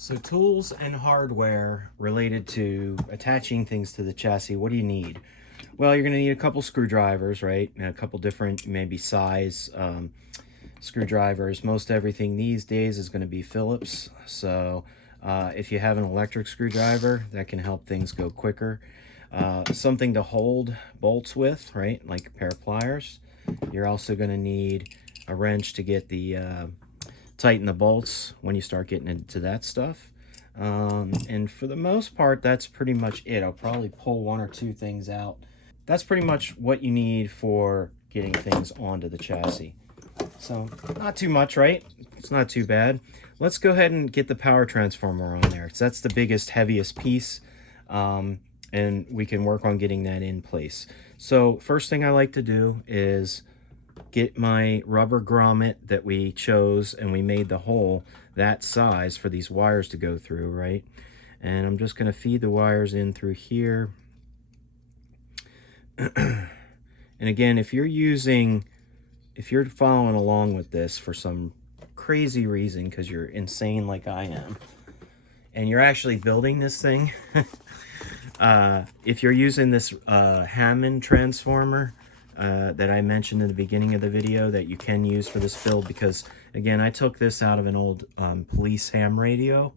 So tools and hardware related to attaching things to the chassis, what do you need? Well, you're going to need a couple screwdrivers, right? And a couple different, maybe size screwdrivers. Most everything these days is going to be Phillips. So if you have an electric screwdriver, that can help things go quicker. Something to hold bolts with, right? Like a pair of pliers. You're also going to need a wrench to get the tighten the bolts when you start getting into that stuff. And for the most part, that's pretty much it. I'll probably pull one or two things out. That's pretty much what you need for getting things onto the chassis. So not too much, right? It's not too bad. Let's go ahead and get the power transformer on there. So that's the biggest, heaviest piece. And we can work on getting that in place. So first thing I like to do is get my rubber grommet that we chose, and we made the hole that size for these wires to go through, right? And I'm just going to feed the wires in through here. And again, if you're following along with this for some crazy reason, because you're insane like I am, and you're actually building this thing, if you're using this Hammond transformer, that I mentioned in the beginning of the video that you can use for this build, because again, I took this out of an old police ham radio,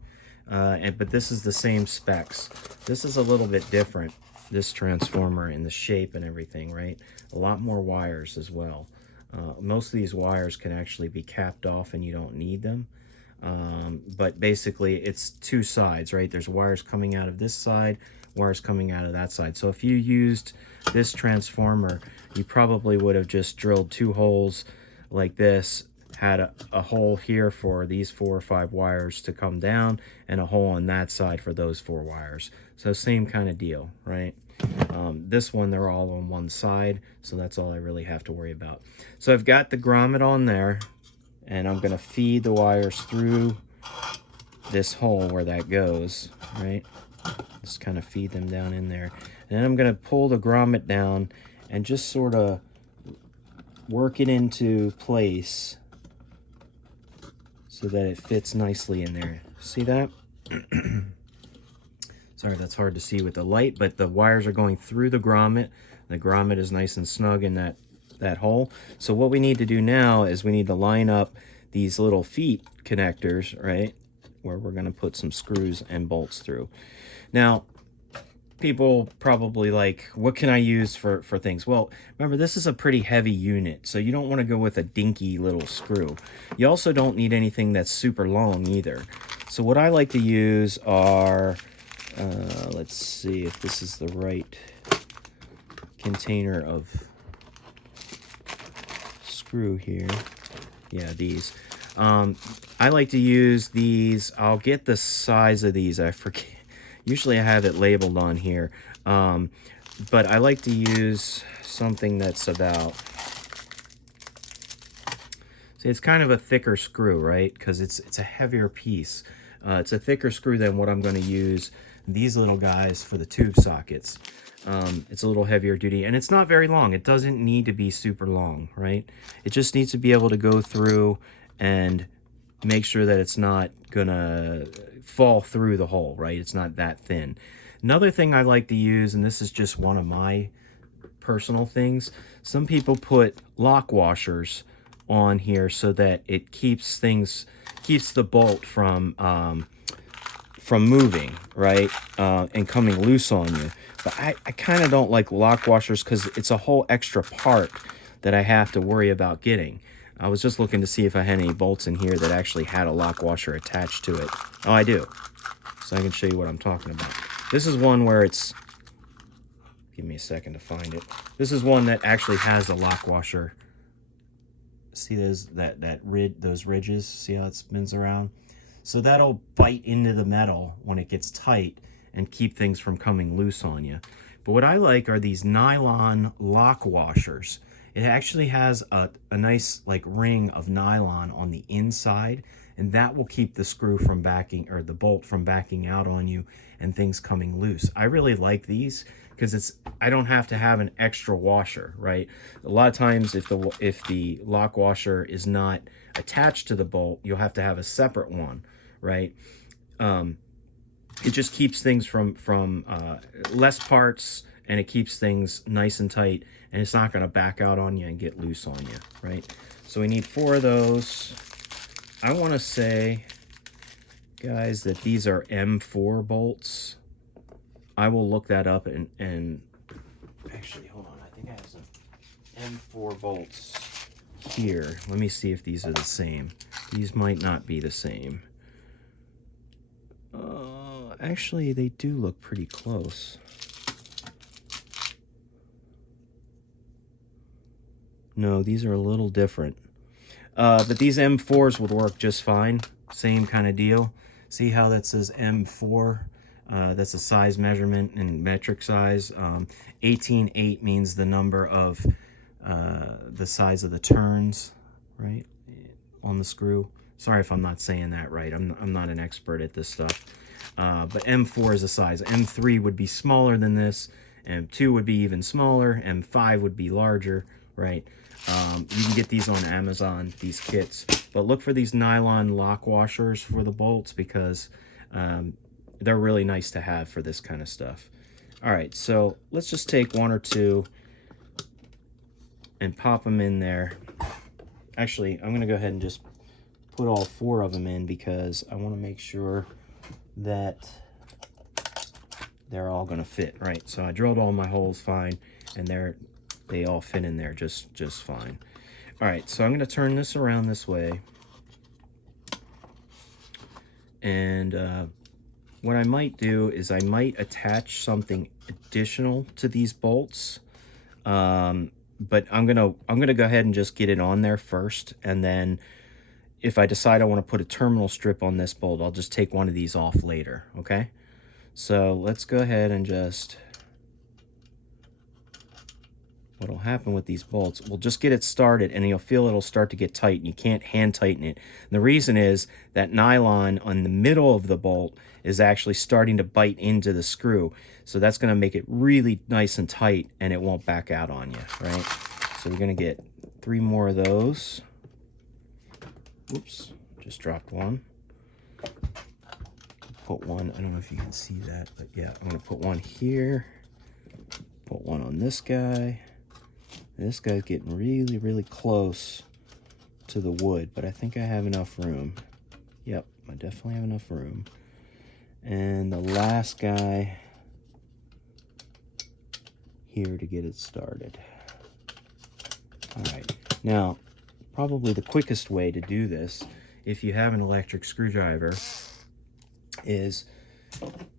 but this is the same specs. This is a little bit different, this transformer, in the shape and everything, right? A lot more wires as well. Most of these wires can actually be capped off and you don't need them. But basically it's two sides, right? There's wires coming out of this side, wires coming out of that side. So if you used this transformer, you probably would have just drilled two holes like this, had a hole here for these 4 or 5 wires to come down, and a hole on that side for those 4 wires. So same kind of deal, right? This one, they're all on one side, so that's all I really have to worry about. So I've got the grommet on there, and I'm going to feed the wires through this hole where that goes, right? Just kind of feed them down in there. And then I'm going to pull the grommet down and just sort of work it into place so that it fits nicely in there. See that? Sorry, that's hard to see with the light, but the wires are going through the grommet. The grommet is nice and snug in that hole. So what we need to do now is we need to line up these little feet connectors, right, where we're going to put some screws and bolts through. Now, people probably like, what can I use for things? Well, remember, this is a pretty heavy unit, so you don't want to go with a dinky little screw. You also don't need anything that's super long either. So what I like to use are, let's see if this is the right container of screw here. Yeah, these. I like to use these. I'll get the size of these. I forget. Usually I have it labeled on here. But I like to use something that's about... See, it's kind of a thicker screw, right? Because it's a heavier piece. It's a thicker screw than what I'm going to use these little guys for the tube sockets. It's a little heavier duty, and it's not very long. It doesn't need to be super long, right? It just needs to be able to go through and make sure that it's not gonna fall through the hole, right? It's not that thin. Another thing I like to use, and this is just one of my personal things, some people put lock washers on here so that it keeps the bolt from moving, right? And coming loose on you. But I kind of don't like lock washers because it's a whole extra part that I have to worry about getting. I was just looking to see if I had any bolts in here that actually had a lock washer attached to it. Oh, I do. So I can show you what I'm talking about. This is one where it's... Give me a second to find it. This is one that actually has a lock washer. See those those ridges? See how it spins around? So that'll bite into the metal when it gets tight and keep things from coming loose on you. But what I like are these nylon lock washers. It actually has a nice like ring of nylon on the inside, and that will keep the screw from backing, or the bolt from backing out on you and things coming loose. I really like these because I don't have to have an extra washer, right? A lot of times if the lock washer is not attached to the bolt, you'll have to have a separate one, right? It just keeps things from less parts, and it keeps things nice and tight, and it's not going to back out on you and get loose on you, right? So we need 4 of those. I want to say, guys, that these are M4 bolts. I will look that up and actually, hold on. I think I have some M4 bolts here. Let me see if these are the same. These might not be the same. Actually, they do look pretty close. No, these are a little different. But these M4s would work just fine. Same kind of deal. See how that says M4? That's a size measurement in metric size. 18.8 means the number of the size of the turns, right, on the screw. Sorry if I'm not saying that right. I'm not an expert at this stuff. But M4 is a size. M3 would be smaller than this. M2 would be even smaller. M5 would be larger, right? You can get these on Amazon, these kits. But look for these nylon lock washers for the bolts, because they're really nice to have for this kind of stuff. All right, so let's just take 1 or 2 and pop them in there. Actually, I'm going to go ahead and just put all 4 of them in, because I want to make sure that they're all going to fit, right? So I drilled all my holes fine, and they all fit in there just fine. All right, so I'm going to turn this around this way. And what I might do is I might attach something additional to these bolts. But I'm gonna go ahead and just get it on there first, and then if I decide I want to put a terminal strip on this bolt, I'll just take one of these off later, okay? So let's go ahead and just, what'll happen with these bolts, we'll just get it started, and you'll feel it'll start to get tight, and you can't hand tighten it. And the reason is that nylon on the middle of the bolt is actually starting to bite into the screw. So that's going to make it really nice and tight, and it won't back out on you, right? So we're going to get 3 more of those. Oops, just dropped one. Put one, I don't know if you can see that, but yeah, I'm going to put one here. Put one on this guy. This guy's getting really, really close to the wood, but I think I have enough room. Yep, I definitely have enough room. And the last guy here to get it started. All right, now probably the quickest way to do this, if you have an electric screwdriver, is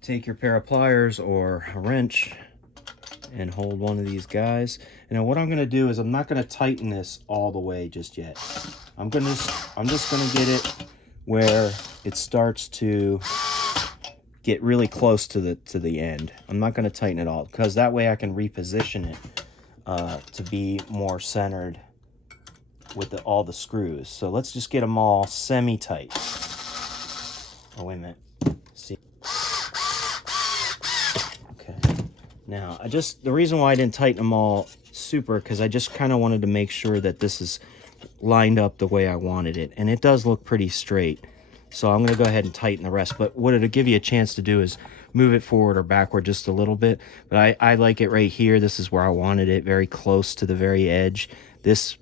take your pair of pliers or a wrench and hold one of these guys. And now what I'm going to do is I'm not going to tighten this all the way just yet. I'm just going to get it where it starts to get really close to the end. I'm not going to tighten it all, because that way I can reposition it to be more centered with all the screws. So let's just get them all semi-tight. Oh, wait a minute. See. Okay. Now, the reason why I didn't tighten them all super, because I just kind of wanted to make sure that this is lined up the way I wanted it. And it does look pretty straight. So I'm going to go ahead and tighten the rest. But what it'll give you a chance to do is move it forward or backward just a little bit. But I like it right here. This is where I wanted it, very close to the very edge. This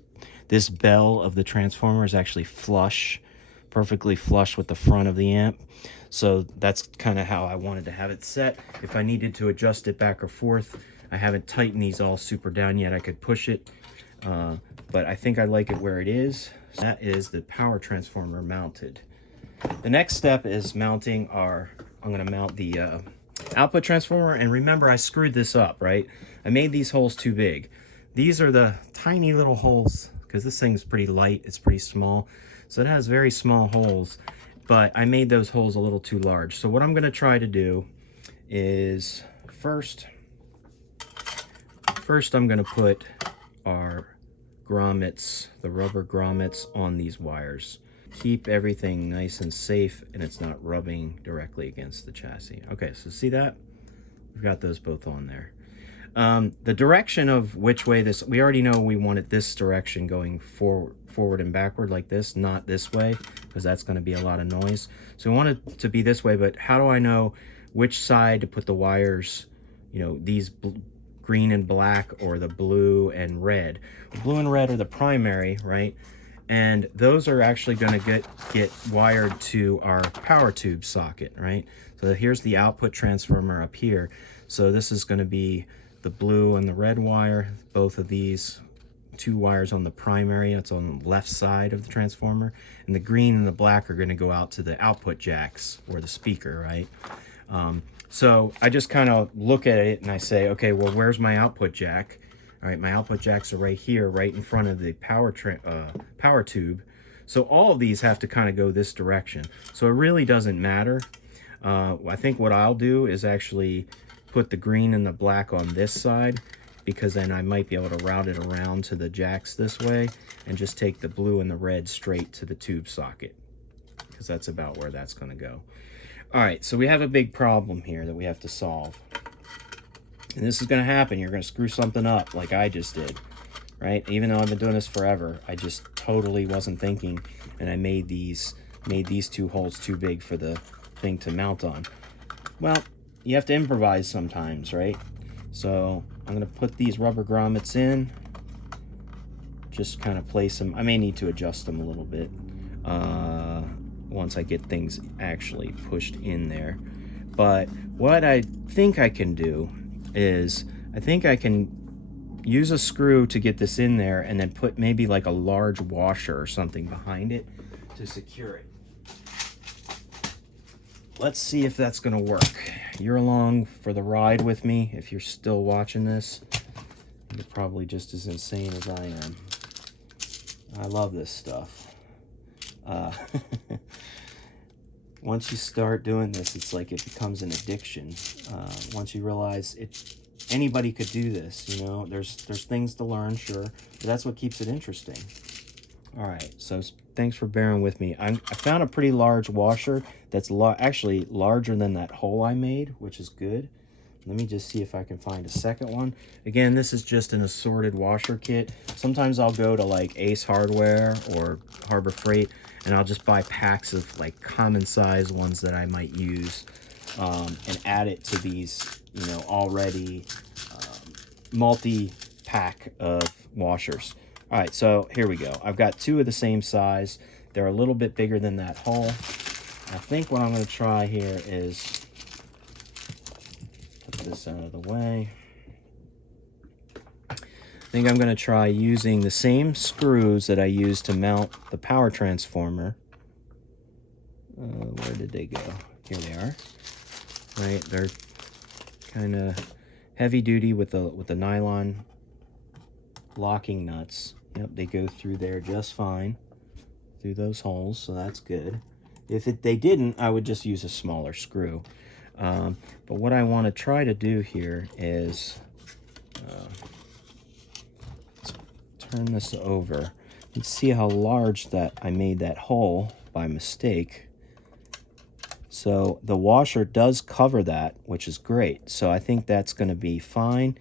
bell of the transformer is actually flush, perfectly flush with the front of the amp. So that's kind of how I wanted to have it set. If I needed to adjust it back or forth, I haven't tightened these all super down yet. I could push it, but I think I like it where it is. So that is the power transformer mounted. The next step is mounting I'm going to mount the output transformer. And remember, I screwed this up, right? I made these holes too big. These are the tiny little holes, because this thing's pretty light. It's pretty small. So it has very small holes, but I made those holes a little too large. So what I'm going to try to do is first I'm going to put our grommets, the rubber grommets, on these wires. Keep everything nice and safe, and it's not rubbing directly against the chassis. Okay, so see that? We've got those both on there. The direction of which way this, we already know we want it this direction going forward and backward like this, not this way, because that's going to be a lot of noise. So we want it to be this way, but how do I know which side to put the wires, you know, these green and black or the blue and red? Blue and red are the primary, right? And those are actually going to get wired to our power tube socket, right? So here's the output transformer up here. So this is going to be the blue and the red wire, both of these two wires on the primary, it's on the left side of the transformer, and the green and the black are going to go out to the output jacks or the speaker, right? So I just kind of look at it and I say, okay, well, where's my output jack? All right, my output jacks are right here, right in front of the power tube. So all of these have to kind of go this direction. So it really doesn't matter. I think what I'll do is actually put the green and the black on this side, because then I might be able to route it around to the jacks this way and just take the blue and the red straight to the tube socket, because that's about where that's going to go. All right, so we have a big problem here that we have to solve. And this is going to happen. You're going to screw something up like I just did, right? Even though I've been doing this forever, I just totally wasn't thinking, and I made these two holes too big for the thing to mount on. Well, you have to improvise sometimes, right? So I'm going to put these rubber grommets in, just kind of place them. I may need to adjust them a little bit once I get things actually pushed in there. But what I think I can do is, I think I can use a screw to get this in there and then put maybe like a large washer or something behind it to secure it. Let's see if that's going to work. You're along for the ride with me. If you're still watching this, you're probably just as insane as I am. I love this stuff. Once you start doing this, it's like it becomes an addiction. Once you realize anybody could do this, you know, there's things to learn, sure, but that's what keeps it interesting. All right, so thanks for bearing with me. I found a pretty large washer that's actually larger than that hole I made, which is good. Let me just see if I can find a second one. Again, this is just an assorted washer kit. Sometimes I'll go to like Ace Hardware or Harbor Freight, and I'll just buy packs of like common size ones that I might use and add it to these, you know, already multi-pack of washers. All right, so here we go. I've got two of the same size. They're a little bit bigger than that hole. I think what I'm going to try here is put this out of the way. I think I'm going to try using the same screws that I used to mount the power transformer. Where did they go? Here they are. Right, they're kind of heavy duty with the nylon locking nuts. Yep, they go through there just fine, through those holes, so that's good. If they didn't, I would just use a smaller screw. But what I want to try to do here is let's turn this over. You can see how large that I made that hole by mistake. So the washer does cover that, which is great. So I think that's going to be fine.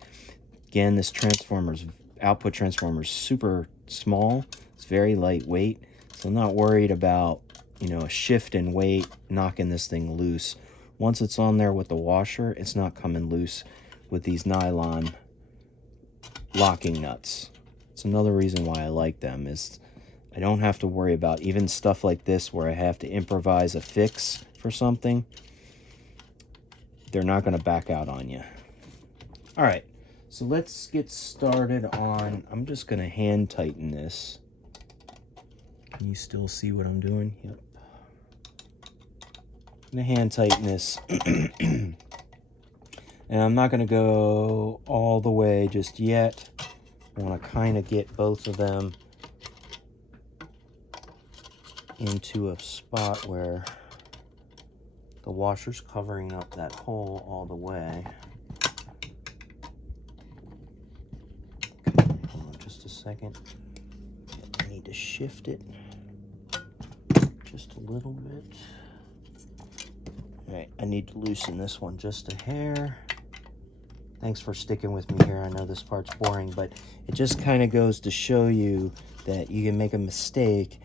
Again, this output transformer is super small. It's very lightweight. So I'm not worried about, you know, a shift in weight knocking this thing loose. Once it's on there with the washer, it's not coming loose with these nylon locking nuts. It's another reason why I like them, is I don't have to worry about even stuff like this where I have to improvise a fix for something. They're not going to back out on you. All right, so let's get started on, I'm just going to hand tighten this. Can you still see what I'm doing? Yep. I'm going to hand tighten this. And I'm not going to go all the way just yet. I want to kind of get both of them into a spot where the washer's covering up that hole all the way. Hold on just a second. I need to shift it just a little bit. All right, I need to loosen this one just a hair. Thanks for sticking with me here. I know this part's boring, but it just kind of goes to show you that you can make a mistake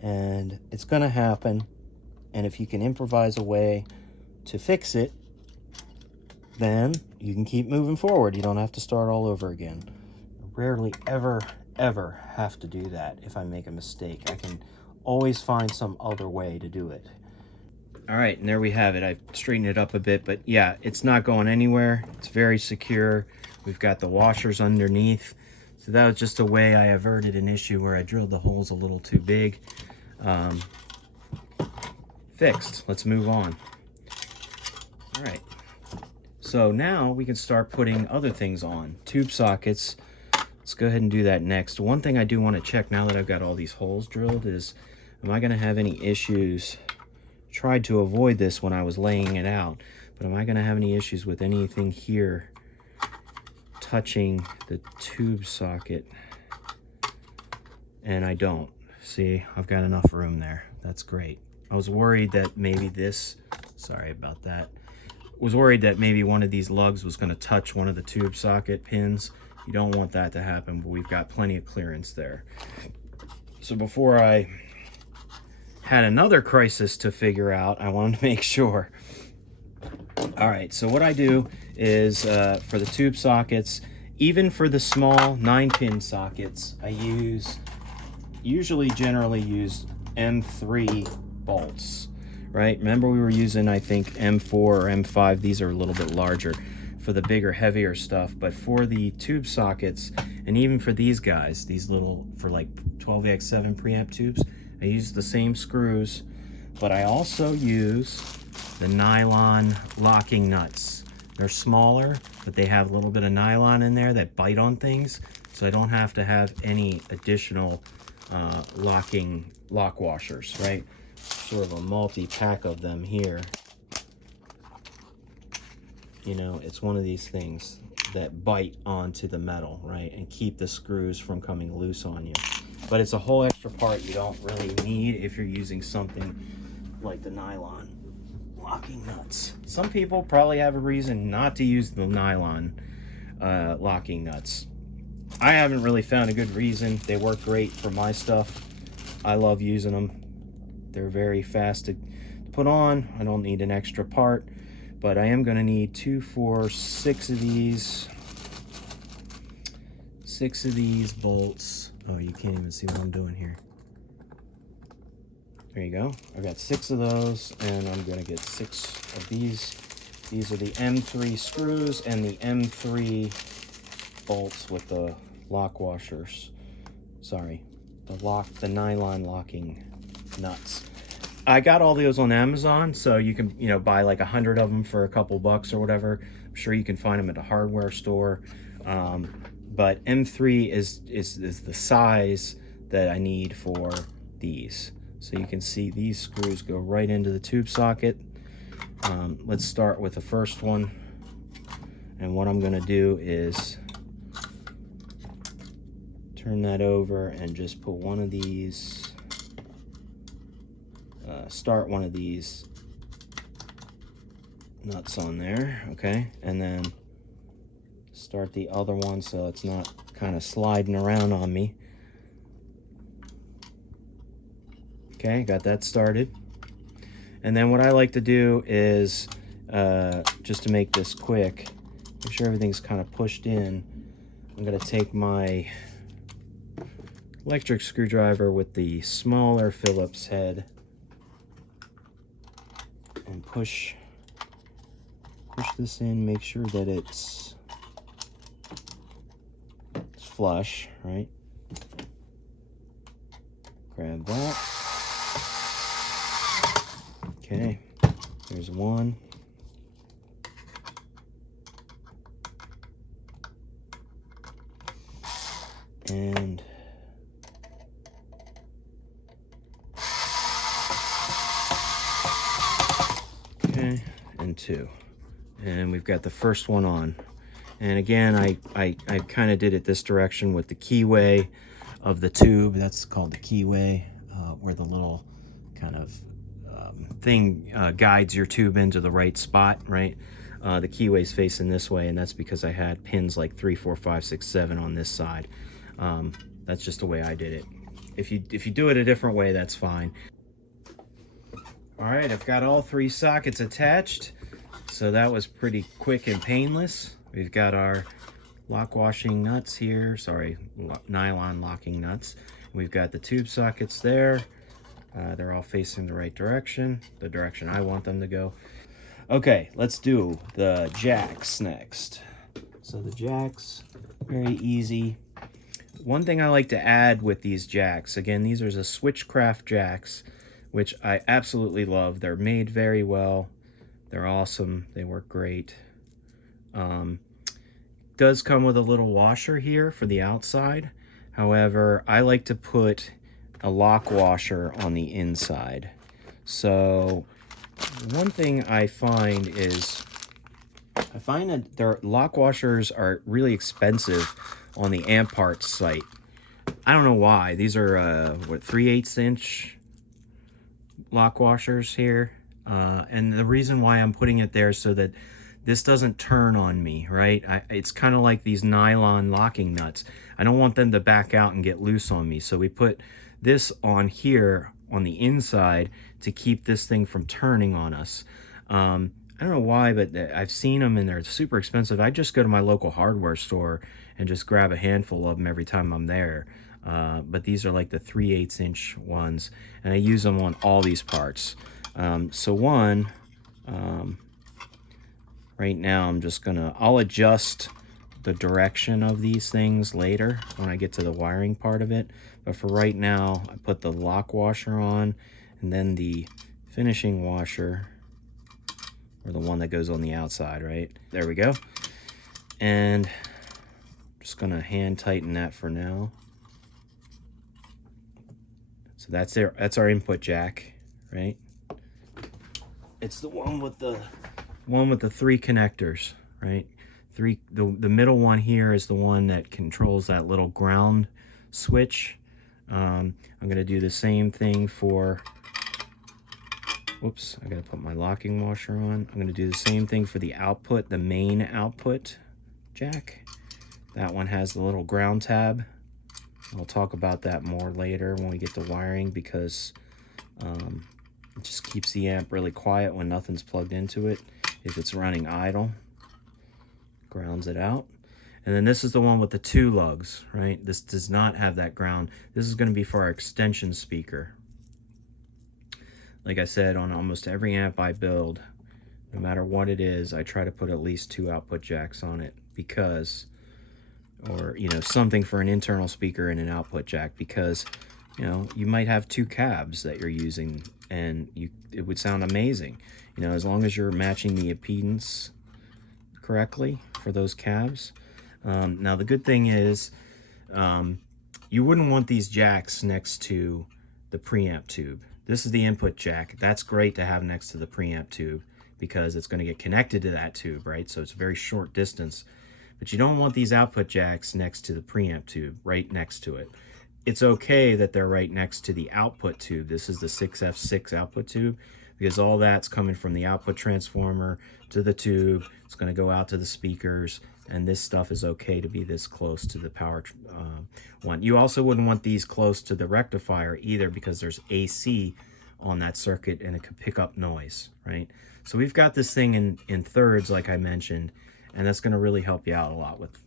and it's going to happen. And if you can improvise a way to fix it, then you can keep moving forward. You don't have to start all over again. I rarely ever have to do that. If I make a mistake, I can always find some other way to do it. All right, and there we have it. I've straightened it up a bit, but yeah, it's not going anywhere. It's very secure. We've got the washers underneath. So that was just a way I averted an issue where I drilled the holes a little too big. Fixed. Let's move on. All right. So now we can start putting other things on. Tube sockets. Let's go ahead and do that next. One thing I do want to check now that I've got all these holes drilled is, am I going to have any issues? Tried to avoid this when I was laying it out, but am I going to have any issues with anything here touching the tube socket? And I don't. See, I've got enough room there. That's great. I was worried that maybe this, sorry about that, was worried that maybe one of these lugs was going to touch one of the tube socket pins. You don't want that to happen, but we've got plenty of clearance there. So before I had another crisis to figure out, I wanted to make sure. All right, so what I do is for the tube sockets, even for the small 9-pin sockets, I generally use M3 bolts, right? Remember we were using, I think, M4 or M5. These are a little bit larger for the bigger, heavier stuff. But for the tube sockets, and even for these guys, these little, for like 12AX7 preamp tubes, I use the same screws, but I also use the nylon locking nuts. They're smaller, but they have a little bit of nylon in there that bite on things, so I don't have to have any additional lock washers, right? Sort of a multi-pack of them here. You know, it's one of these things that bite onto the metal, right, and keep the screws from coming loose on you. But it's a whole extra part you don't really need if you're using something like the nylon locking nuts. Some people probably have a reason not to use the nylon locking nuts. I haven't really found a good reason. They work great for my stuff. I love using them. They're very fast to put on. I don't need an extra part, but I am going to need 2, 4, 6 of these. 6 of these bolts. Oh, you can't even see what I'm doing here. There you go. I've got 6 of those, and I'm going to get 6 of these. These are the M3 screws and the M3 bolts with the lock washers. Sorry, the nylon locking nuts. I got all those on Amazon, so you can, you know, buy like 100 of them for a couple bucks or whatever. I'm sure you can find them at a hardware store. But M3 is the size that I need for these. So you can see these screws go right into the tube socket. Let's start with the first one. And what I'm going to do is turn that over and just put one of these, start one of these nuts on there, okay? And then start the other one so it's not kind of sliding around on me. Okay, got that started. And then what I like to do is, just to make this quick, make sure everything's kind of pushed in, I'm going to take my electric screwdriver with the smaller Phillips head and push this in, make sure that it's flush, right? Grab that. Okay, there's one. And okay, and 2. And we've got the first one on. And again, I kind of did it this direction with the keyway of the tube. That's called the keyway, where the little kind of thing guides your tube into the right spot, right? The keyway's facing this way, and that's because I had pins like 3, 4, 5, 6, 7 on this side. That's just the way I did it. If you do it a different way, that's fine. All right, I've got all 3 sockets attached, so that was pretty quick and painless. We've got our lock washing nuts here, sorry, nylon locking nuts. We've got the tube sockets there. They're all facing the right direction, the direction I want them to go. Okay, let's do the jacks next. So the jacks, very easy. One thing I like to add with these jacks, again, these are the Switchcraft jacks, which I absolutely love. They're made very well. They're awesome. They work great. Does come with a little washer here for the outside. However, I like to put a lock washer on the inside. So one thing I find is, I find that their lock washers are really expensive on the amp parts site. I don't know why. These are what, 3/8 inch lock washers here. And the reason why I'm putting it there so that this doesn't turn on me, right? It's kind of like these nylon locking nuts. I don't want them to back out and get loose on me. So we put this on here on the inside to keep this thing from turning on us. I don't know why, but I've seen them and they're super expensive. I just go to my local hardware store and just grab a handful of them every time I'm there. But these are like the 3/8 inch ones, and I use them on all these parts. So one, right now I'm just I'll adjust the direction of these things later when I get to the wiring part of it. But for right now, I put the lock washer on, and then the finishing washer, or the one that goes on the outside, right? There we go. And just gonna hand tighten that for now. So that's our input jack, right? It's the one with the 3 connectors, right? The middle one here is the one that controls that little ground switch. I'm gonna do the same thing for, whoops, I gotta put my locking washer on. I'm gonna do the same thing for the output, the main output jack. That one has the little ground tab. I'll talk about that more later when we get to wiring, because it just keeps the amp really quiet when nothing's plugged into it. If it's running idle, grounds it out. And then this is the one with the 2 lugs, right? This does not have that ground. This is going to be for our extension speaker. Like I said, on almost every amp I build, no matter what it is, I try to put at least 2 output jacks on it, because, or, you know, something for an internal speaker and an output jack, because, you know, you might have 2 cabs that you're using, and it would sound amazing, you know, as long as you're matching the impedance correctly for those cabs. Now the good thing is, you wouldn't want these jacks next to the preamp tube. This is the input jack. That's great to have next to the preamp tube, because it's going to get connected to that tube, right? So it's a very short distance. But you don't want these output jacks next to the preamp tube, right next to it. It's okay that they're right next to the output tube. This is the 6F6 output tube, because all that's coming from the output transformer to the tube. It's going to go out to the speakers, and this stuff is okay to be this close to the power one. You also wouldn't want these close to the rectifier either, because there's AC on that circuit and it could pick up noise, right? So we've got this thing in thirds, like I mentioned, and that's going to really help you out a lot with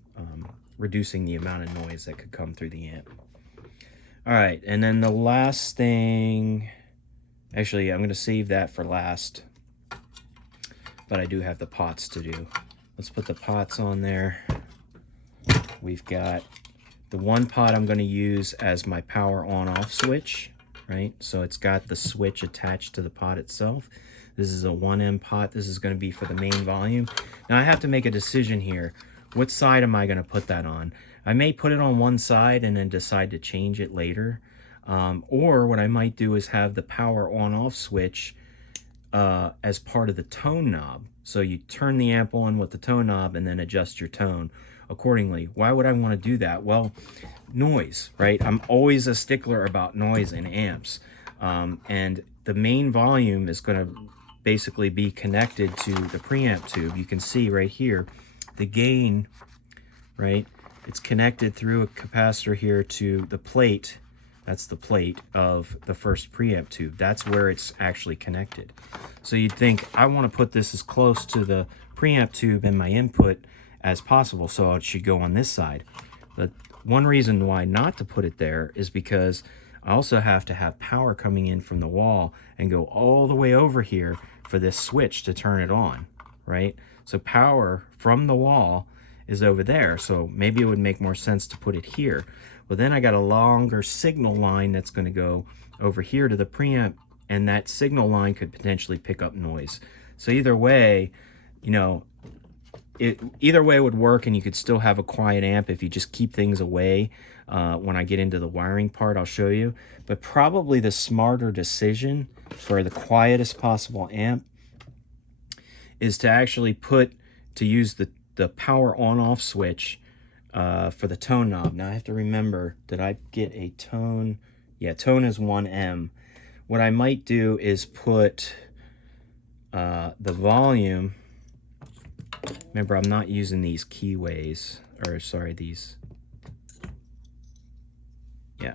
reducing the amount of noise that could come through the amp. All right, and then the last thing, actually, I'm going to save that for last, but I do have the pots to do. Let's put the pots on there. We've got the one pot I'm going to use as my power on-off switch, right? So it's got the switch attached to the pot itself. This is a 1M pot. This is going to be for the main volume. Now I have to make a decision here. What side am I going to put that on? I may put it on one side and then decide to change it later. Or what I might do is have the power on-off switch as part of the tone knob. So you turn the amp on with the tone knob and then adjust your tone accordingly. Why would I want to do that? Well, noise, right? I'm always a stickler about noise in amps. And the main volume is going to basically be connected to the preamp tube. You can see right here, the gain, right? It's connected through a capacitor here to the plate. That's the plate of the first preamp tube. That's where it's actually connected. So you'd think, I want to put this as close to the preamp tube and my input as possible, so it should go on this side. But one reason why not to put it there is because I also have to have power coming in from the wall and go all the way over here for this switch to turn it on, right? So power from the wall is over there, so maybe it would make more sense to put it here. Well, then I got a longer signal line that's going to go over here to the preamp, and that signal line could potentially pick up noise. So either way, you know, either way would work, and you could still have a quiet amp if you just keep things away. When I get into the wiring part, I'll show you. But probably the smarter decision for the quietest possible amp is to actually use the power on-off switch for the tone knob. Now I have to remember, did I get a tone? Yeah, tone is 1M. What I might do is put the volume. Remember, I'm not using these keyways, or sorry, these. Yeah,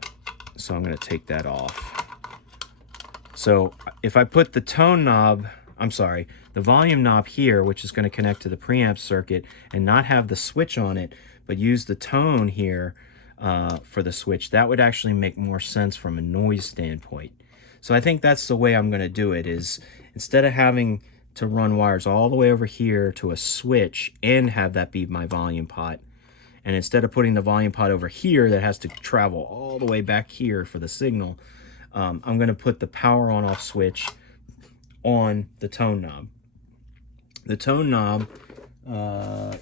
so I'm going to take that off. So if I put the tone knob, the volume knob here, which is going to connect to the preamp circuit, and not have the switch on it, but use the tone here for the switch, that would actually make more sense from a noise standpoint. So I think that's the way I'm going to do it, is instead of having to run wires all the way over here to a switch and have that be my volume pot, and instead of putting the volume pot over here that has to travel all the way back here for the signal, I'm going to put the power on-off switch on the tone knob. The tone knob I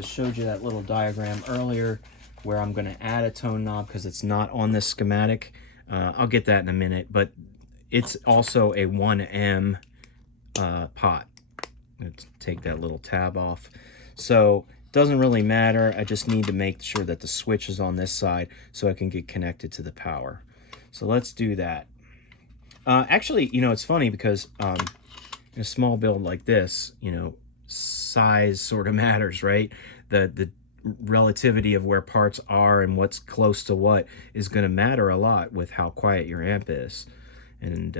showed you that little diagram earlier where I'm going to add a tone knob because it's not on this schematic. I'll get that in a minute, but it's also a 1M pot. Let's take that little tab off. So it doesn't really matter. I just need to make sure that the switch is on this side so I can get connected to the power. So let's do that. Actually, you know, it's funny because in a small build like this, you know, size sort of matters, right? The relativity of where parts are and what's close to what is going to matter a lot with how quiet your amp is and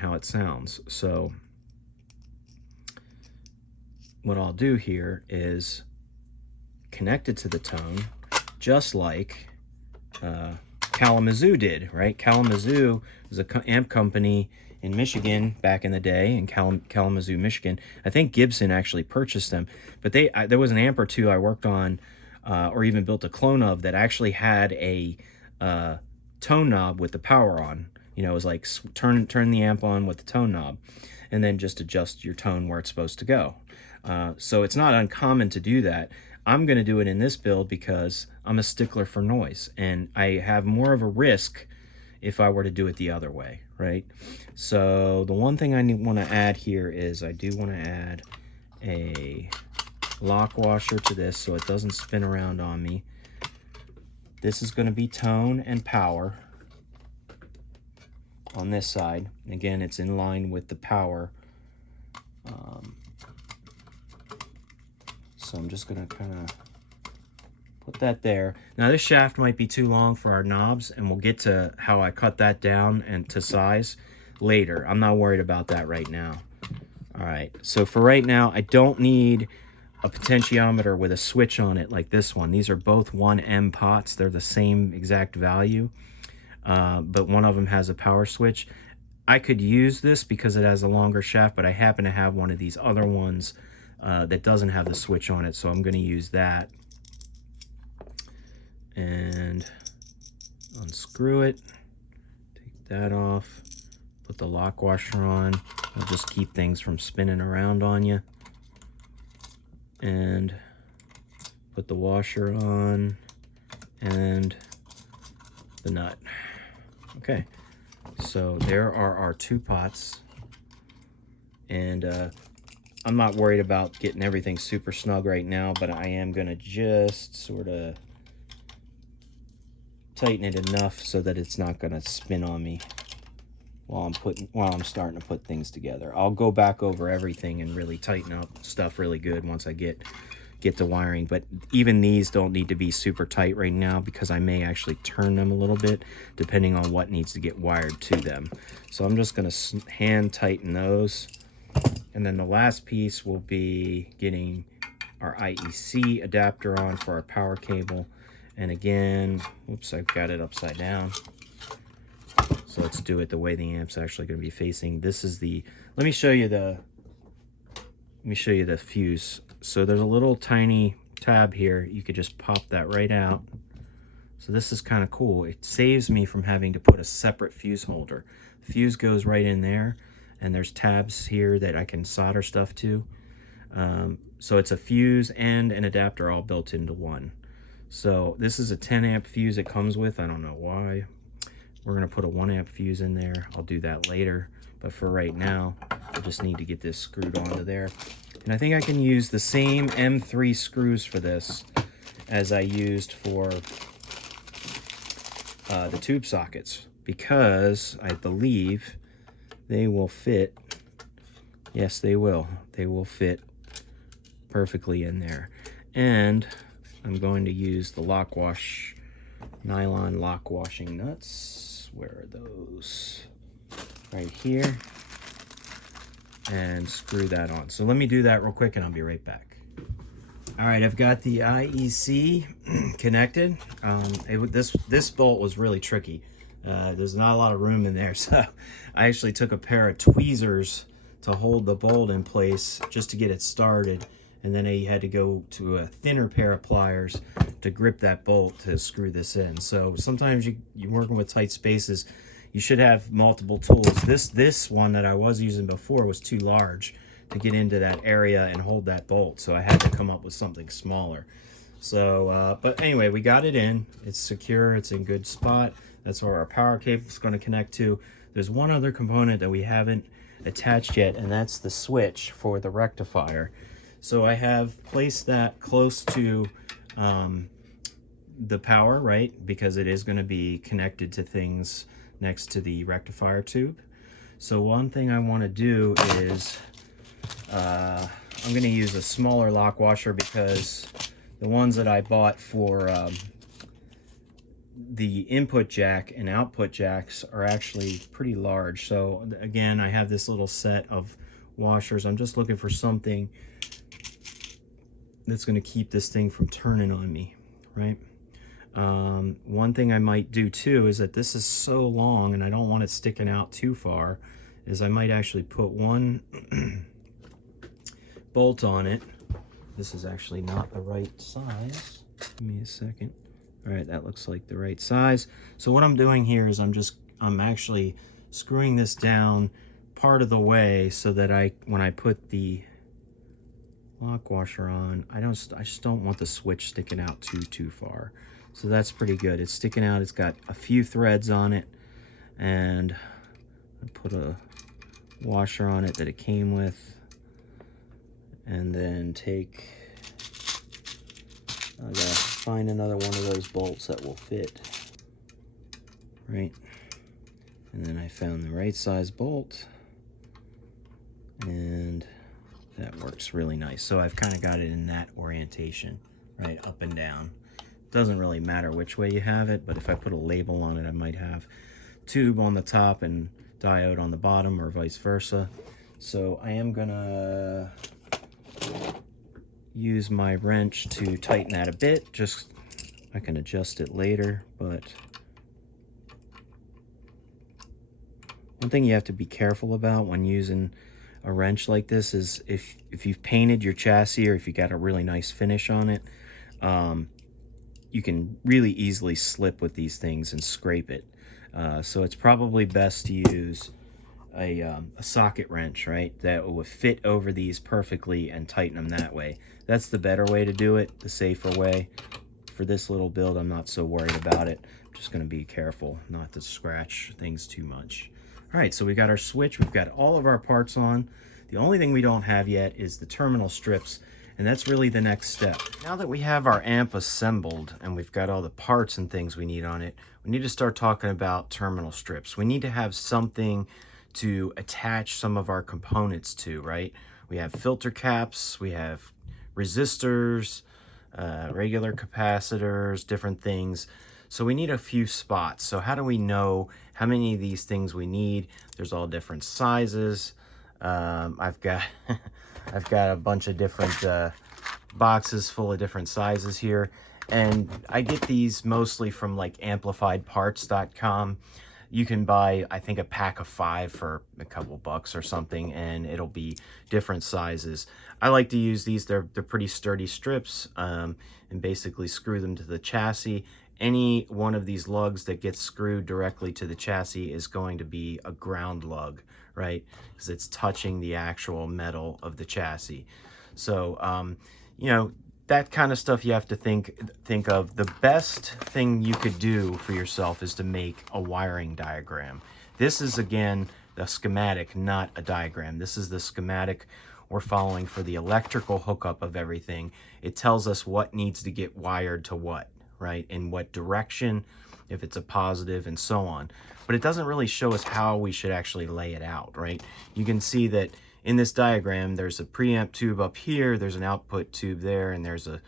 how it sounds. So what I'll do here is connect it to the tone, just like Kalamazoo did, right? Kalamazoo was an amp company in Michigan back in the day, in Kalamazoo, Michigan. I think Gibson actually purchased them, but there was an amp or two I worked on, or even built a clone of, that actually had a tone knob with the power on. You know, it was like turn the amp on with the tone knob, and then just adjust your tone where it's supposed to go. So it's not uncommon to do that. I'm going to do it in this build because I'm a stickler for noise, and I have more of a risk if I were to do it the other way, right? So the one thing I want to add here is I do want to add a lock washer to this so it doesn't spin around on me. This is going to be tone and power on this side. Again, it's in line with the power. So I'm just going to kind of put that there. Now this shaft might be too long for our knobs, and we'll get to how I cut that down and to size later. I'm not worried about that right now. All right, so for right now, I don't need a potentiometer with a switch on it like this one. These are both 1M pots. They're the same exact value, but one of them has a power switch. I could use this because it has a longer shaft, but I happen to have one of these other ones that doesn't have the switch on it, so I'm going to use that. And unscrew it, take that off, put the lock washer on. It'll just keep things from spinning around on you. And put the washer on and the nut. Okay, so there are our two pots, and I'm not worried about getting everything super snug right now, but I am going to just sort of tighten it enough so that it's not going to spin on me. while I'm starting to put things together. I'll go back over everything and really tighten up stuff really good once I get to wiring. But even these don't need to be super tight right now because I may actually turn them a little bit depending on what needs to get wired to them. So I'm just going to hand tighten those. And then the last piece will be getting our IEC adapter on for our power cable. And again, oops, I've got it upside down. So let's do it the way the amp's actually going to be facing. This is the, let me show you the fuse. So there's a little tiny tab here. You could just pop that right out. So this is kind of cool. It saves me from having to put a separate fuse holder. The fuse goes right in there, and there's tabs here that I can solder stuff to. So it's a fuse and an adapter all built into one. So this is a 10 amp fuse it comes with. I don't know why. We're going to put a 1 amp fuse in there. I'll do that later. But for right now, I just need to get this screwed onto there. And I think I can use the same M3 screws for this as I used for the tube sockets, because I believe they will fit. Yes, they will. They will fit perfectly in there. And I'm going to use the lock wash, nylon lock washing nuts. Where are those? Right here. And screw that on. So let me do that real quick and I'll be right back. All right, I've got the IEC connected. This bolt was really tricky. There's not a lot of room in there, so I actually took a pair of tweezers to hold the bolt in place just to get it started, and then I had to go to a thinner pair of pliers to grip that bolt to screw this in. So sometimes you're working with tight spaces, you should have multiple tools. This one that I was using before was too large to get into that area and hold that bolt, so I had to come up with something smaller. So but anyway, we got it in. It's secure, it's in good spot. That's where our power cable is going to connect to. There's one other component that we haven't attached yet, and that's the switch for the rectifier. So I have placed that close to the power, right, because it is going to be connected to things next to the rectifier tube. So one thing I want to do is I'm going to use a smaller lock washer, because the ones that I bought for the input jack and output jacks are actually pretty large. So again, I have this little set of washers. I'm just looking for something that's going to keep this thing from turning on me, right? One thing I might do too is that this is so long and I don't want it sticking out too far, is I might actually put one bolt on it. This is actually not the right size. Give me a second. All right, that looks like the right size. So what I'm doing here is I'm actually screwing this down part of the way so that when I put the lock washer on, I just don't want the switch sticking out too far. So that's pretty good. It's sticking out. It's got a few threads on it, and I put a washer on it that it came with, and then I gotta find another one of those bolts that will fit, right? And then I found the right size bolt, and that works really nice. So I've kind of got it in that orientation, right, up and down. Doesn't really matter which way you have it, but if I put a label on it, I might have tube on the top and diode on the bottom, or vice versa. So I am gonna use my wrench to tighten that a bit. Just, I can adjust it later, but one thing you have to be careful about when using a wrench like this is if you've painted your chassis, or if you got a really nice finish on it, you can really easily slip with these things and scrape it. So it's probably best to use a socket wrench, right, that will fit over these perfectly and tighten them that way. That's the better way to do it, the safer way. For this little build, I'm not so worried about it. I'm just going to be careful not to scratch things too much. All right, so we got our switch. We've got all of our parts on. The only thing we don't have yet is the terminal strips, And that's really the next step. Now that we have our amp assembled and we've got all the parts and things we need on it, we need to start talking about terminal strips. We need to have something to attach some of our components to, right? We have filter caps, we have resistors, regular capacitors, different things. So we need a few spots. So how do we know how many of these things we need? There's all different sizes. I've got I've got a bunch of different boxes full of different sizes here, and I get these mostly from like amplifiedparts.com. You can buy, I think, a pack of 5 for a couple bucks or something, and it'll be different sizes. I like to use these. They're pretty sturdy strips, and basically screw them to the chassis. Any one of these lugs that gets screwed directly to the chassis is going to be a ground lug, right? Because it's touching the actual metal of the chassis. So, you know, that kind of stuff you have to think of. The best thing you could do for yourself is to make a wiring diagram. This is, again, the schematic, not a diagram. This is the schematic we're following for the electrical hookup of everything. It tells us what needs to get wired to what, right? In what direction, if it's a positive, and so on. But it doesn't really show us how we should actually lay it out, right? You can see that in this diagram, there's a preamp tube up here, there's an output tube there, and there's a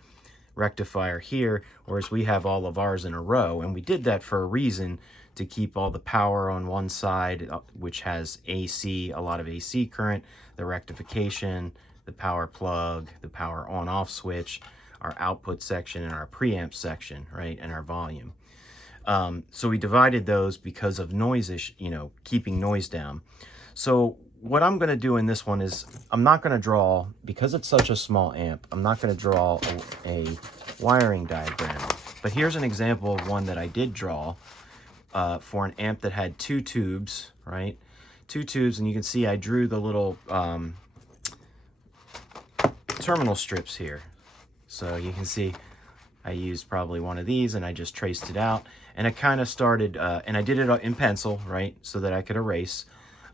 rectifier here, whereas we have all of ours in a row. And we did that for a reason, to keep all the power on one side, which has AC, a lot of AC current, the rectification, the power plug, the power on-off switch, our output section, and our preamp section, right, and our volume. So we divided those because of noise issue, you know, keeping noise down. So what I'm going to do in this one is, I'm not going to draw, because it's such a small amp, I'm not going to draw a wiring diagram. But here's an example of one that I did draw for an amp that had 2 tubes, right? 2 tubes, and you can see I drew the little terminal strips here. So you can see I used probably one of these, and I just traced it out. And it kind of started, and I did it in pencil, right, so that I could erase,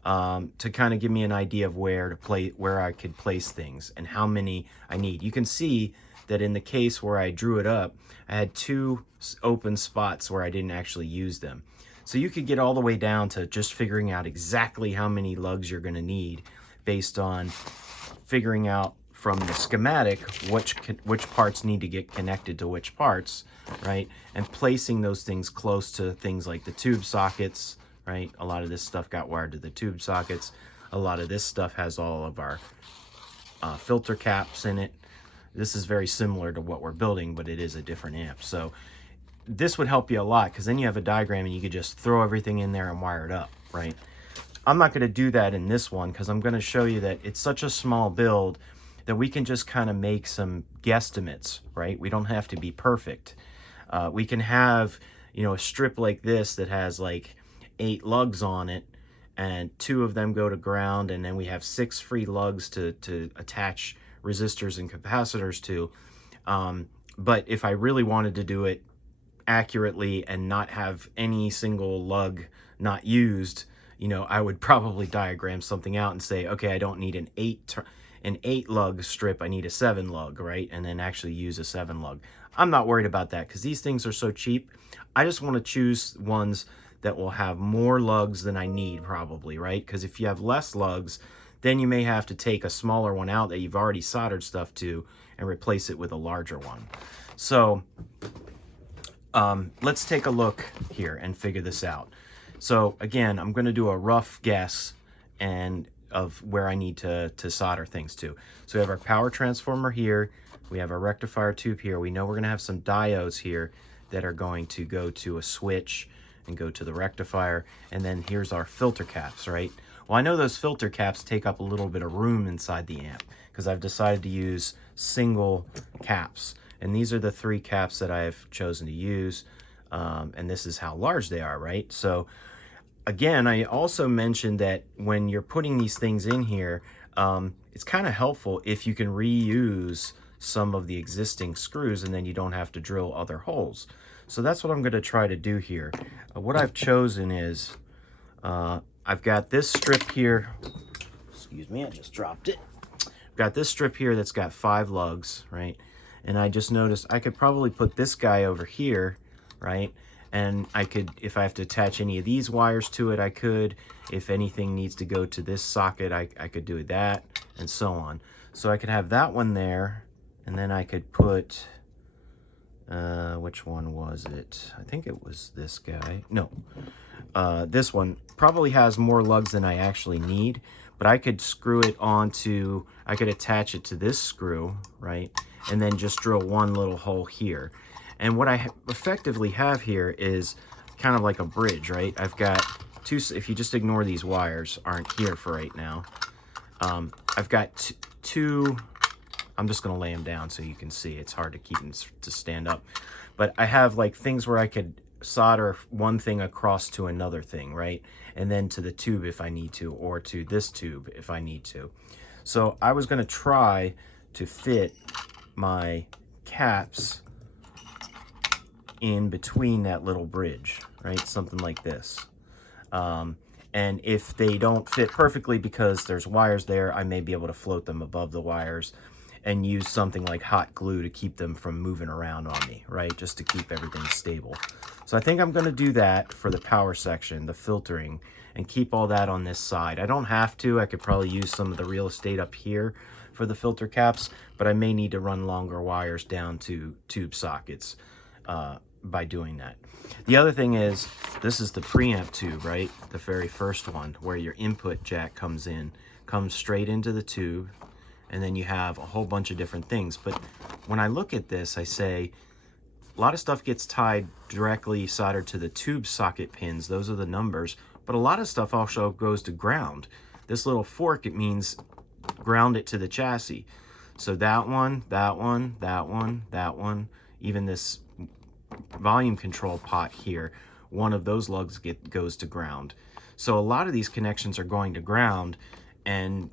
to kind of give me an idea of where I could place things and how many I need. You can see that in the case where I drew it up, I had 2 open spots where I didn't actually use them. So you could get all the way down to just figuring out exactly how many lugs you're going to need based on figuring out from the schematic which parts need to get connected to which parts, right? And placing those things close to things like the tube sockets, right? A lot of this stuff got wired to the tube sockets. A lot of this stuff has all of our filter caps in it. This is very similar to what we're building, but it is a different amp. So this would help you a lot, because then you have a diagram and you could just throw everything in there and wire it up, right? I'm not going to do that in this one, because I'm going to show you that it's such a small build that we can just kind of make some guesstimates, right? We don't have to be perfect. We can have, you know, a strip like this that has like 8 lugs on it, and 2 of them go to ground, and then we have 6 free lugs to attach resistors and capacitors to. But if I really wanted to do it accurately and not have any single lug not used, you know, I would probably diagram something out and say, okay, I don't need an 8 lug strip, I need a 7 lug, right? And then actually use a 7 lug. I'm not worried about that, because these things are so cheap. I just want to choose ones that will have more lugs than I need, probably, right? Because if you have less lugs, then you may have to take a smaller one out that you've already soldered stuff to and replace it with a larger one. So let's take a look here and figure this out. So again, I'm going to do a rough guess and of where I need to solder things to. So we have our power transformer here. We have our rectifier tube here. We know we're going to have some diodes here that are going to go to a switch and go to the rectifier. And then here's our filter caps, right? Well, I know those filter caps take up a little bit of room inside the amp, because I've decided to use single caps. And these are the 3 caps that I've chosen to use. And this is how large they are, right? So again, I also mentioned that when you're putting these things in here, it's kind of helpful if you can reuse some of the existing screws, and then you don't have to drill other holes. So that's what I'm going to try to do here. What I've chosen is, I've got this strip here. Excuse me, I just dropped it. got this strip here that's got 5 lugs, right? And I just noticed I could probably put this guy over here, right? And I could, if I have to attach any of these wires to it, I could. If anything needs to go to this socket, I could do that, and so on. So I could have that one there, and then I could put, which one was it? I think it was this guy. No, this one probably has more lugs than I actually need, but I could screw it onto, I could attach it to this screw, right? And then just drill one little hole here. And what I effectively have here is kind of like a bridge, right? I've got two, if you just ignore these wires, aren't here for right now. I've got two, I'm just gonna lay them down so you can see. It's hard to keep them to stand up. But I have like things where I could solder one thing across to another thing, right? And then to the tube if I need to, or to this tube if I need to. So I was gonna try to fit my caps in between that little bridge, right? Something like this. And if they don't fit perfectly because there's wires there, I may be able to float them above the wires and use something like hot glue to keep them from moving around on me, right? Just to keep everything stable. So I think I'm gonna do that for the power section, the filtering, and keep all that on this side. I don't have to. I could probably use some of the real estate up here for the filter caps, but I may need to run longer wires down to tube sockets by doing that. The other thing is, this is the preamp tube, right? The very first one, where your input jack comes in, comes straight into the tube, and then you have a whole bunch of different things. But when I look at this, I say, a lot of stuff gets tied directly soldered to the tube socket pins. Those are the numbers. But a lot of stuff also goes to ground. This little fork, it means ground it to the chassis. So that one, that one, that one, that one, even this volume control pot here, one of those lugs goes to ground. So a lot of these connections are going to ground, and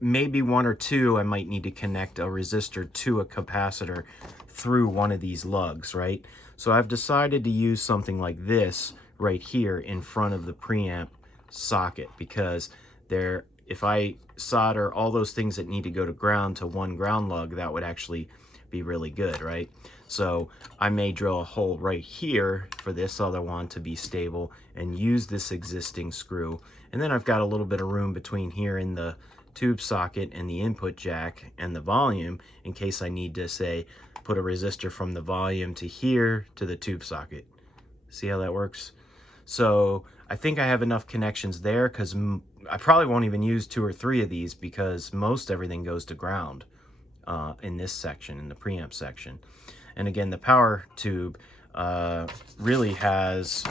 maybe one or two I might need to connect a resistor to a capacitor through one of these lugs, right? So I've decided to use something like this right here in front of the preamp socket, because there, if I solder all those things that need to go to ground to one ground lug, that would actually be really good, right? So I may drill a hole right here for this other one to be stable and use this existing screw. And then I've got a little bit of room between here in the tube socket and the input jack and the volume in case I need to, say, put a resistor from the volume to here to the tube socket. See how that works? So I think I have enough connections there, because I probably won't even use 2 or 3 of these, because most everything goes to ground in this section, in the preamp section. And again, the power tube really has,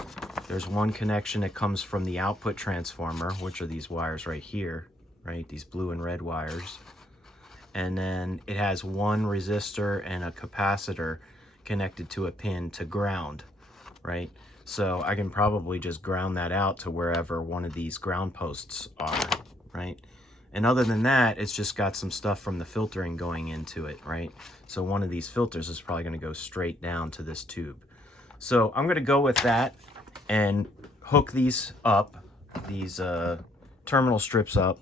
there's one connection that comes from the output transformer, which are these wires right here, right? These blue and red wires. And then it has one resistor and a capacitor connected to a pin to ground, right? So I can probably just ground that out to wherever one of these ground posts are, right? And other than that, it's just got some stuff from the filtering going into it, right? So one of these filters is probably going to go straight down to this tube. So I'm going to go with that and hook these up, these terminal strips up.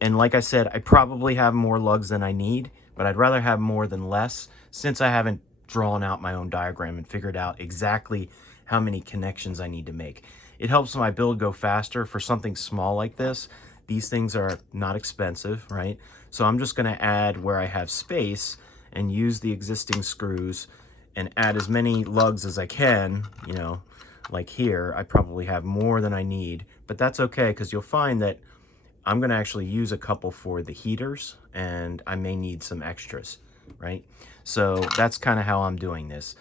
And like I said, I probably have more lugs than I need, but I'd rather have more than less, since I haven't drawn out my own diagram and figured out exactly how many connections I need to make. It helps my build go faster for something small like this. These things are not expensive, right? So I'm just gonna add where I have space and use the existing screws and add as many lugs as I can, you know, like here. I probably have more than I need, but that's okay, because you'll find that I'm gonna actually use a couple for the heaters, and I may need some extras, right? So that's kind of how I'm doing this.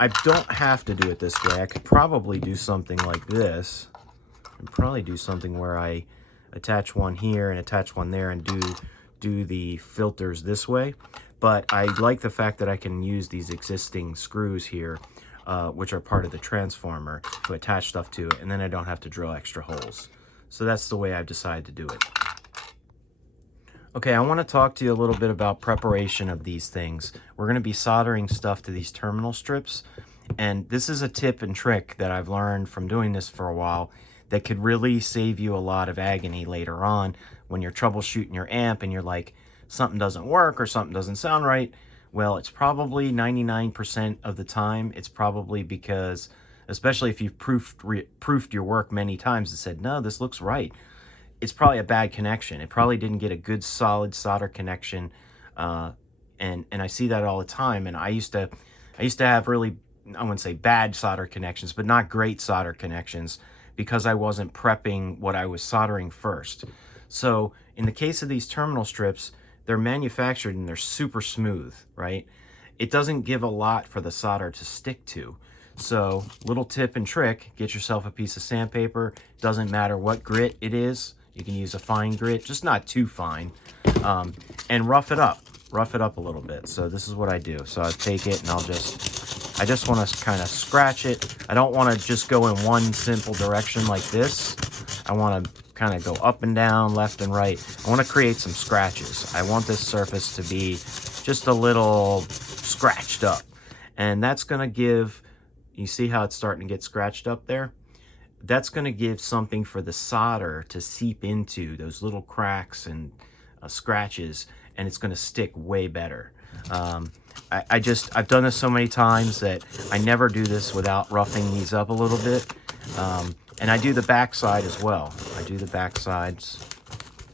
I don't have to do it this way. I could probably do something like this, and probably do something where I attach one here and attach one there and do the filters this way. But I like the fact that I can use these existing screws here, which are part of the transformer, to attach stuff to it, and then I don't have to drill extra holes. So that's the way I've decided to do it. Okay, I want to talk to you a little bit about preparation of these things. We're going to be soldering stuff to these terminal strips, and this is a tip and trick that I've learned from doing this for a while that could really save you a lot of agony later on when you're troubleshooting your amp and you're like, something doesn't work or something doesn't sound right, well, it's probably 99% of the time, it's probably because, especially if you've proofed your work many times and said, no, this looks right, it's probably a bad connection. It probably didn't get a good solid solder connection. And I see that all the time. And I used to have really, I wouldn't say bad solder connections, but not great solder connections because I wasn't prepping what I was soldering first. So in the case of these terminal strips, they're manufactured and they're super smooth, right? It doesn't give a lot for the solder to stick to. So little tip and trick, get yourself a piece of sandpaper. Doesn't matter what grit it is. You can use a fine grit, just not too fine, and rough it up a little bit. So this is what I do. So I take it and I just want to kind of scratch it. I don't want to just go in one simple direction like this. I want to kind of go up and down, left and right. I want to create some scratches. I want this surface to be just a little scratched up. And that's going to give, you see how it's starting to get scratched up there? That's going to give something for the solder to seep into those little cracks and scratches, and it's going to stick way better. I've done this so many times that I never do this without roughing these up a little bit. And I do the back side as well. I do the back sides,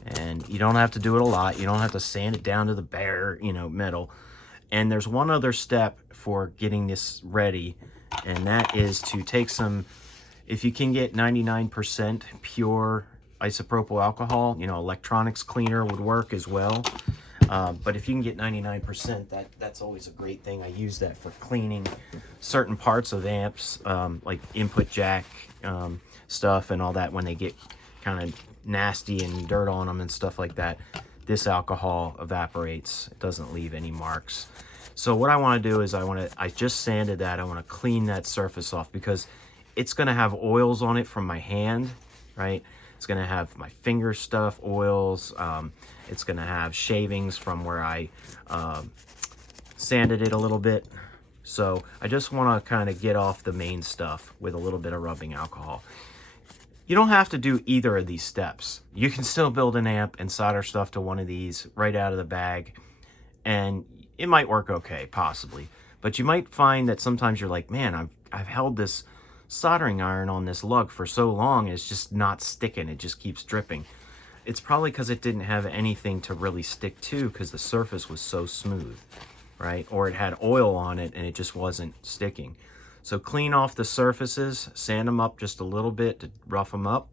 and you don't have to do it a lot. You don't have to sand it down to the bare, metal. And there's one other step for getting this ready, and that is to take some, if you can get 99% pure isopropyl alcohol, electronics cleaner would work as well. But if you can get 99%, that's always a great thing. I use that for cleaning certain parts of amps, like input jack stuff and all that when they get kind of nasty and dirt on them and stuff like that. This alcohol evaporates. It doesn't leave any marks. So what I want to do is I just sanded that. I want to clean that surface off because it's going to have oils on it from my hand, right? It's going to have my finger stuff, oils. It's going to have shavings from where I sanded it a little bit. So I just want to kind of get off the main stuff with a little bit of rubbing alcohol. You don't have to do either of these steps. You can still build an amp and solder stuff to one of these right out of the bag, and it might work okay, possibly. But you might find that sometimes you're like, man, I've held this soldering iron on this lug for so long, it's just not sticking. It just keeps dripping. It's probably because it didn't have anything to really stick to because the surface was so smooth, right? Or it had oil on it and it just wasn't sticking. So clean off the surfaces, sand them up just a little bit to rough them up,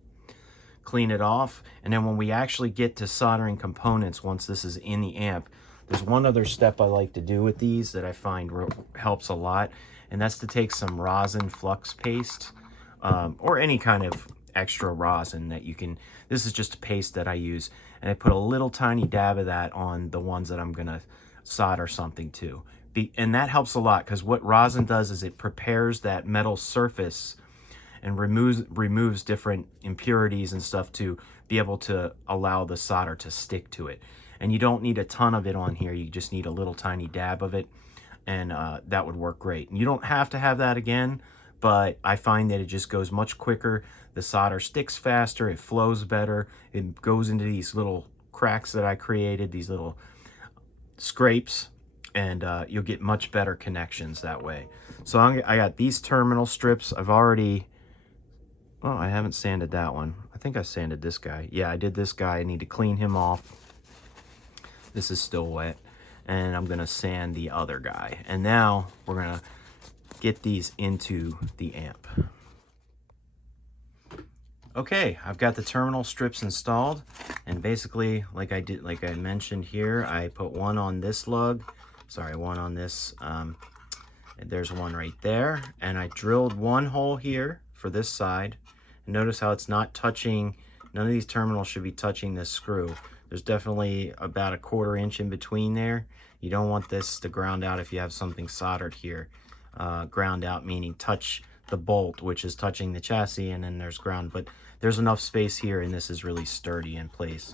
clean it off. And then when we actually get to soldering components, once this is in the amp, there's one other step I like to do with these that I find helps a lot. And that's to take some rosin flux paste, or any kind of extra rosin that you can. This is just a paste that I use, and I put a little tiny dab of that on the ones that I'm gonna solder something to. And that helps a lot because what rosin does is it prepares that metal surface and removes different impurities and stuff to be able to allow the solder to stick to it. And you don't need a ton of it on here. You just need a little tiny dab of it, and that would work great. And you don't have to have that again, but I find that it just goes much quicker. The solder sticks faster, it flows better, it goes into these little cracks that I created, these little scrapes, and you'll get much better connections that way. So I got these terminal strips. I've already, oh, I haven't sanded that one. I think I sanded this guy. Yeah, I did this guy. I need to clean him off. This is still wet. And I'm gonna sand the other guy. And now we're gonna get these into the amp. Okay, I've got the terminal strips installed, and basically, like I mentioned here, I put one on this lug, one on this, there's one right there, and I drilled one hole here for this side. And notice how it's not touching, none of these terminals should be touching this screw. There's definitely about a 1/4 inch in between there. You don't want this to ground out if you have something soldered here. Ground out meaning touch the bolt, which is touching the chassis, and then there's ground, but there's enough space here, and this is really sturdy in place.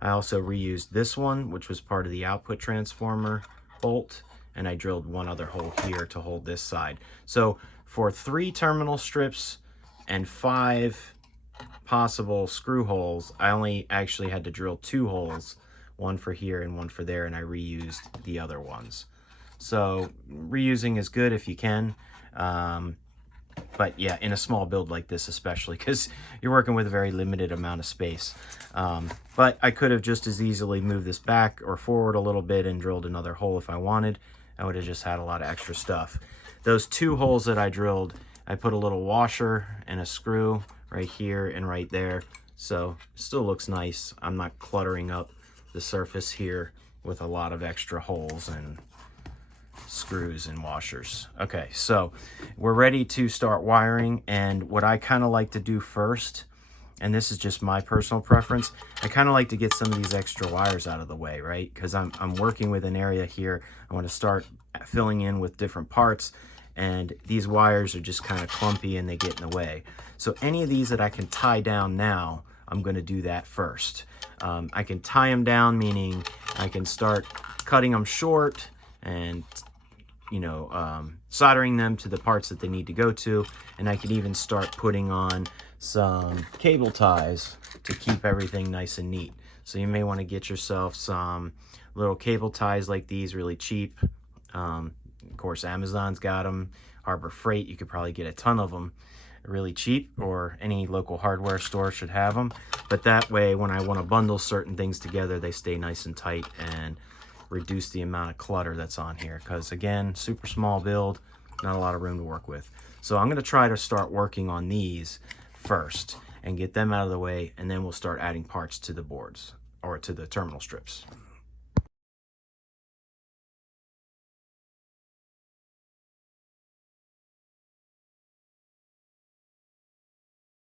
I also reused this one, which was part of the output transformer bolt, and I drilled one other hole here to hold this side. So for 3 terminal strips and 5 possible screw holes, I only actually had to drill 2 holes one for here and one for there, and I reused the other ones. So reusing is good if you can. But yeah, in a small build like this especially, because you're working with a very limited amount of space. But I could have just as easily moved this back or forward a little bit and drilled another hole if I wanted. I would have just had a lot of extra stuff. Those 2 holes that I drilled, I put a little washer and a screw right here and right there. So it still looks nice. I'm not cluttering up the surface here with a lot of extra holes and screws and washers. Okay, so we're ready to start wiring, and what I kind of like to do first, and this is just my personal preference, I kind of like to get some of these extra wires out of the way, right? Because I'm working with an area here. I want to start filling in with different parts, and these wires are just kind of clumpy and they get in the way. So any of these that I can tie down now, I'm going to do that first. I can tie them down, meaning I can start cutting them short and soldering them to the parts that they need to go to, and I can even start putting on some cable ties to keep everything nice and neat. So you may want to get yourself some little cable ties like these, really cheap. Of course, Amazon's got them. Harbor Freight, you could probably get a ton of them really cheap, or any local hardware store should have them. But that way, when I want to bundle certain things together, they stay nice and tight and reduce the amount of clutter that's on here, because again, super small build, not a lot of room to work with. So I'm going to try to start working on these first and get them out of the way, and then we'll start adding parts to the boards or to the terminal strips.